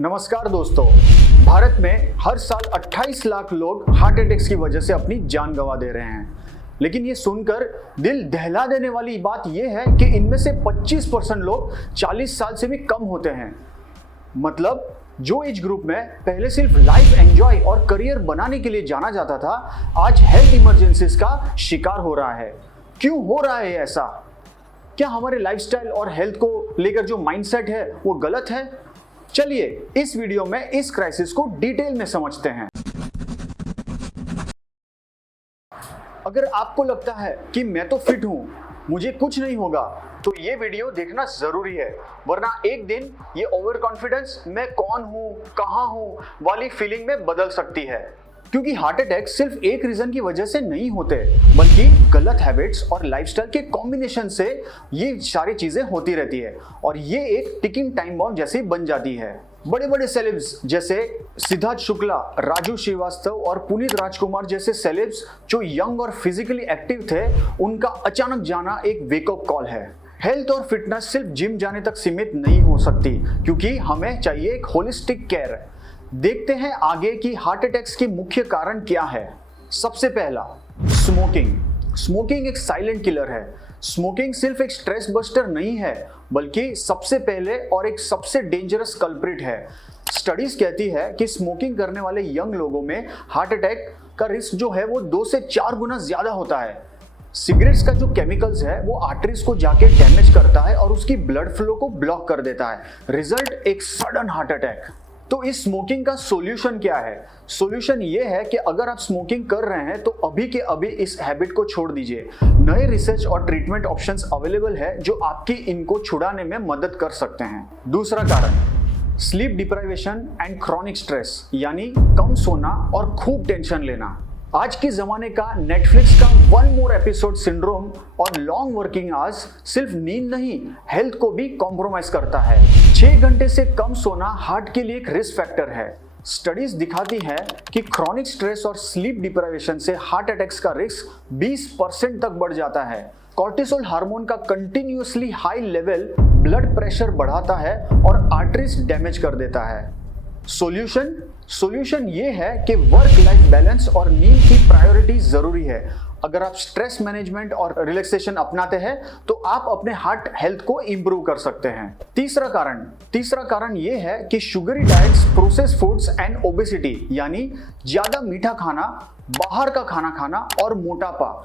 नमस्कार दोस्तों। भारत में हर साल 28 लाख लोग हार्ट अटैक्स की वजह से अपनी जान गंवा दे रहे हैं। लेकिन ये सुनकर दिल दहला देने वाली बात यह है कि इनमें से 25% लोग 40 साल से भी कम होते हैं। मतलब जो एज ग्रुप में पहले सिर्फ लाइफ एंजॉय और करियर बनाने के लिए जाना जाता था, आज हेल्थ इमरजेंसीज का शिकार हो रहा है। क्यों हो रहा है ऐसा? क्या हमारे लाइफस्टाइल और हेल्थ को लेकर जो माइंडसेट है वो गलत है? चलिए इस वीडियो में इस क्राइसिस को डिटेल में समझते हैं। अगर आपको लगता है कि मैं तो फिट हूं, मुझे कुछ नहीं होगा, तो ये वीडियो देखना जरूरी है, वरना एक दिन ये ओवर कॉन्फिडेंस मैं कौन हूं, कहां हूं वाली फीलिंग में बदल सकती है। क्योंकि हार्ट अटैक सिर्फ एक रीजन की वजह से नहीं होते, बल्कि गलत हैबिट्स और लाइफस्टाइल के कॉम्बिनेशन से ये सारी चीजें होती रहती है और ये एक टिकिंग टाइम बॉम्ब जैसी बन जाती है। बड़े बड़े सेलेब्स जैसे सिद्धार्थ शुक्ला, राजू श्रीवास्तव और पुनीत राजकुमार जैसे सेलेब्स जो यंग और फिजिकली एक्टिव थे, उनका अचानक जाना एक वेकअप कॉल है। हेल्थ और फिटनेस सिर्फ जिम जाने तक सीमित नहीं हो सकती, क्योंकि हमें चाहिए एक होलिस्टिक केयर। देखते हैं आगे कि हार्ट अटैक्स के मुख्य कारण क्या है। सबसे पहला, स्मोकिंग। स्मोकिंग एक साइलेंट किलर है। स्मोकिंग सिर्फ एक स्ट्रेस बस्टर नहीं है, बल्कि सबसे पहले और एक सबसे डेंजरस कल्प्रिट है। स्टडीज कहती है कि स्मोकिंग करने वाले यंग लोगों में हार्ट अटैक का रिस्क जो है वो 2 से 4 गुना ज्यादा होता है। सिगरेट्स का जो केमिकल्स है वो आर्टरीज को जाके डैमेज करता है और उसकी ब्लड फ्लो को ब्लॉक कर देता है। रिजल्ट एक सडन हार्ट अटैक। तो इस स्मोकिंग का सॉल्यूशन क्या है? सॉल्यूशन ये है कि अगर आप स्मोकिंग कर रहे हैं तो अभी के अभी इस हैबिट को छोड़ दीजिए। नए रिसर्च और ट्रीटमेंट ऑप्शंस अवेलेबल है जो आपकी इनको छुड़ाने में मदद कर सकते हैं। दूसरा कारण, sleep deprivation and chronic stress, यानी कम सोना और खूब टेंशन लेना। आज के जमाने का नेटफ्लिक्स का 1 मोर एपिसोड सिंड्रोम और लॉन्ग वर्किंग आवर्स सिर्फ नींद नहीं, हेल्थ को भी कॉम्प्रोमाइज करता है। 6 घंटे से कम सोना हार्ट के लिए एक रिस्क फैक्टर है। स्टडीज दिखाती है कि क्रॉनिक स्ट्रेस और स्लीप डिप्राइवेशन से हार्ट अटैक्स का रिस्क 20% तक बढ़ जाता है। कॉर्टिसोल हार्मोन का continuously high level blood pressure बढ़ाता है और आर्टरीज डैमेज कर देता है। सॉल्यूशन ये है कि वर्क लाइफ बैलेंस और नींद की प्रायोरिटी जरूरी है। अगर आप स्ट्रेस मैनेजमेंट और रिलैक्सेशन अपनाते हैं तो आप अपने हार्ट हेल्थ को इंप्रूव कर सकते हैं। तीसरा कारण ये है कि sugary diets, processed foods and obesity, यानी ज्यादा मीठा खाना, बाहर का खाना खाना और मोटापा।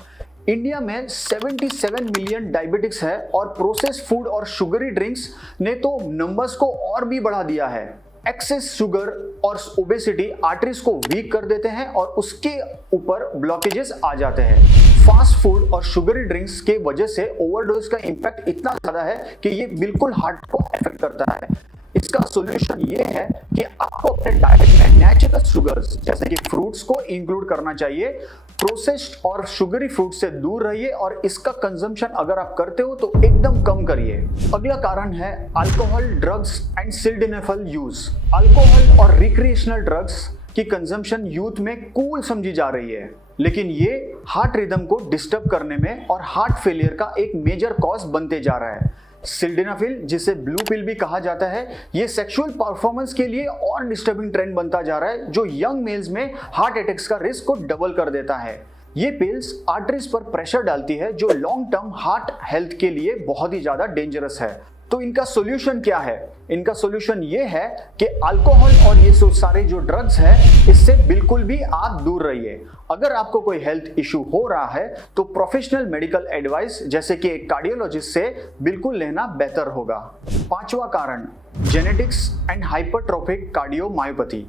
इंडिया में 77 मिलियन डायबिटिक्स है और प्रोसेस्ड फूड और शुगरी ड्रिंक्स ने तो नंबर्स को और भी बढ़ा दिया है। एक्सेस शुगर और ओबेसिटी आर्टरीज को वीक कर देते हैं और उसके ऊपर ब्लॉकेजेस आ जाते हैं। फास्ट फूड और शुगरी ड्रिंक्स के वजह से ओवरडोज का इंपैक्ट इतना ज्यादा है कि ये बिल्कुल हार्ट को अफेक्ट करता है। इसका सॉल्यूशन ये है कि आपको अपने डाइट में नेचुरल शुगर्स जैसे कि फ्रूट्स को इंक्लूड करना चाहिए। प्रोसेस्ड और शुगरी फ्रूट से दूर रहिए और इसका कंजम्पशन अगर आप करते हो तो एकदम कम करिए। अगला कारण है alcohol, drugs and sildenafil use. Alcohol और रिक्रिएशनल ड्रग्स की कंजम्पशन यूथ में कूल समझी जा रही है, लेकिन ये हार्ट रिदम को डिस्टर्ब करने में और हार्ट फेलियर का एक मेजर कॉज बनते जा रहा है। सिल्डेनाफिल, जिसे ब्लू पिल भी कहा जाता है, ये सेक्सुअल परफॉर्मेंस के लिए और डिस्टर्बिंग ट्रेंड बनता जा रहा है, जो यंग मेल्स में हार्ट अटैक्स का रिस्क को डबल कर देता है। ये पिल्स आर्टरीज पर प्रेशर डालती है, जो लॉन्ग टर्म हार्ट हेल्थ के लिए बहुत ही ज्यादा डेंजरस है। तो इनका सॉल्यूशन क्या है? इनका सॉल्यूशन ये है कि अल्कोहल और ये सारे जो ड्रग्स है, इससे बिल्कुल भी आप दूर रहिए। अगर आपको कोई हेल्थ इशू हो रहा है तो प्रोफेशनल मेडिकल एडवाइस जैसे कि एक कार्डियोलॉजिस्ट से बिल्कुल लेना बेहतर होगा। 5वां कारण, genetics and hypertrophic cardiomyopathy.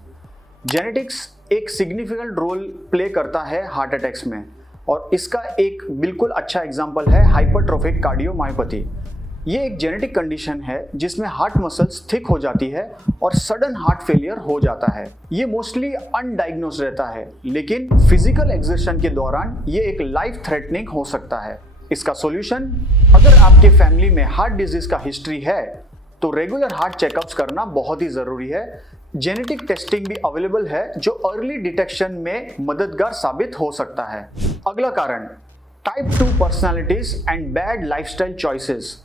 Genetics एक सिग्निफिकेंट रोल प्ले करता है हार्ट अटैक्स में, और इसका एक बिल्कुल अच्छा एग्जांपल है हाइपरट्रोफिक कार्डियोमायोपैथी। ये एक जेनेटिक कंडीशन है जिसमें हार्ट मसल्स थिक हो जाती है और सडन हार्ट फेलियर हो जाता है। ये मोस्टली अनडायग्नोज रहता है, लेकिन फिजिकल एक्सर्शन के दौरान ये एक लाइफ थ्रेटनिंग हो सकता है। इसका सॉल्यूशन, अगर आपके फैमिली में हार्ट डिजीज का हिस्ट्री है तो रेगुलर हार्ट चेकअप्स करना बहुत ही जरूरी है। जेनेटिक टेस्टिंग भी अवेलेबल है जो अर्ली डिटेक्शन में मददगार साबित हो सकता है। अगला कारण, type 2 personalities and bad lifestyle choices.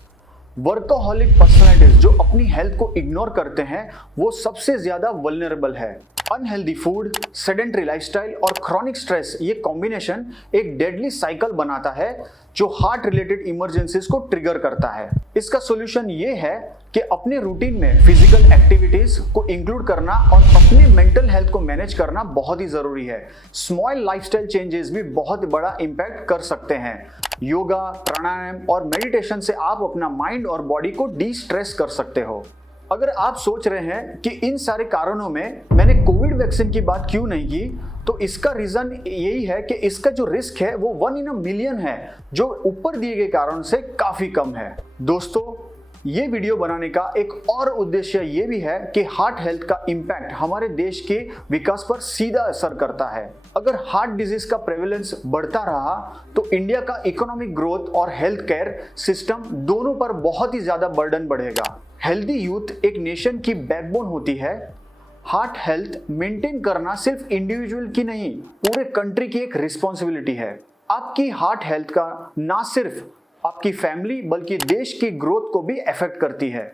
Workaholic personalities जो अपनी हेल्थ को इग्नोर करते हैं वो सबसे ज्यादा वल्नरेबल है। अनहेल्दी फूड, सेडेंटरी लाइफस्टाइल और क्रॉनिक स्ट्रेस ये कॉम्बिनेशन एक डेडली साइकिल बनाता है जो हार्ट रिलेटेड इमरजेंसीज को ट्रिगर करता है। इसका सॉल्यूशन ये है कि अपने रूटीन में फिजिकल एक्टिविटीज को इंक्लूड करना और अपने मेंटल हेल्थ को मैनेज करना बहुत ही जरूरी है। स्मॉल लाइफस्टाइल चेंजेस भी बहुत बड़ा इंपैक्ट कर सकते हैं। योगा, प्राणायाम और मेडिटेशन से आप अपना माइंड और बॉडी को डी स्ट्रेस कर सकते हो। अगर आप सोच रहे हैं कि इन सारे कारणों में मैंने कोविड वैक्सीन की बात क्यों नहीं की, तो इसका रीजन यही है कि इसका जो रिस्क है वो 1 in a million है, जो ऊपर दिए गए कारण से काफी कम है। दोस्तों, ये वीडियो बनाने का एक और उद्देश्य ये भी है कि हार्ट हेल्थ का इम्पैक्ट हमारे देश के विकास पर सीधा असर करता है। अगर हार्ट डिजीज का प्रेवलेंस बढ़ता रहा तो इंडिया का इकोनॉमिक ग्रोथ और हेल्थ केयर सिस्टम दोनों पर बहुत ही ज्यादा बर्डन बढ़ेगा। हेल्दी यूथ एक नेशन की बैकबोन होती है। हार्ट हेल्थ मेंटेन करना सिर्फ इंडिविजुअल की नहीं, पूरे कंट्री की एक रिस्पॉन्सिबिलिटी है। आपकी हार्ट हेल्थ का ना सिर्फ आपकी फैमिली बल्कि देश की ग्रोथ को भी अफेक्ट करती है।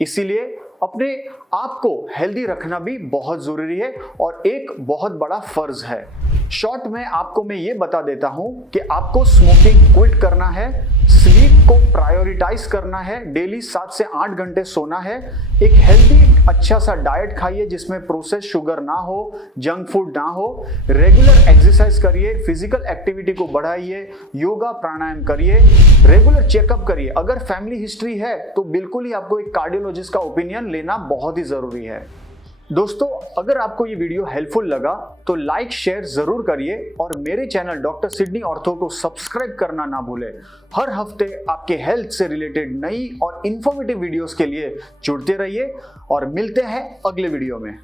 इसीलिए अपने आप को हेल्दी रखना भी बहुत जरूरी है और एक बहुत बड़ा फर्ज है। शॉर्ट में आपको मैं ये बता देता हूं कि आपको स्मोकिंग क्विट करना है, स्लीप को प्रायोरिटाइज करना है, डेली 7 से 8 घंटे सोना है, एक हेल्दी अच्छा सा डाइट खाइए जिसमें प्रोसेस शुगर ना हो, जंक फूड ना हो, रेगुलर एक्सरसाइज करिए, फिजिकल एक्टिविटी को बढ़ाइए, योगा प्राणायाम करिए, रेगुलर चेकअप करिए। अगर फैमिली हिस्ट्री है तो बिल्कुल ही आपको एक कार्डियोलॉजिस्ट का ओपिनियन लेना बहुत ही जरूरी है। दोस्तों, अगर आपको ये वीडियो हेल्पफुल लगा तो लाइक शेयर जरूर करिए और मेरे चैनल डॉक्टर सिडनी ऑर्थो को सब्सक्राइब करना ना भूलें। हर हफ्ते आपके हेल्थ से रिलेटेड नई और इंफॉर्मेटिव वीडियोस के लिए जुड़ते रहिए और मिलते हैं अगले वीडियो में।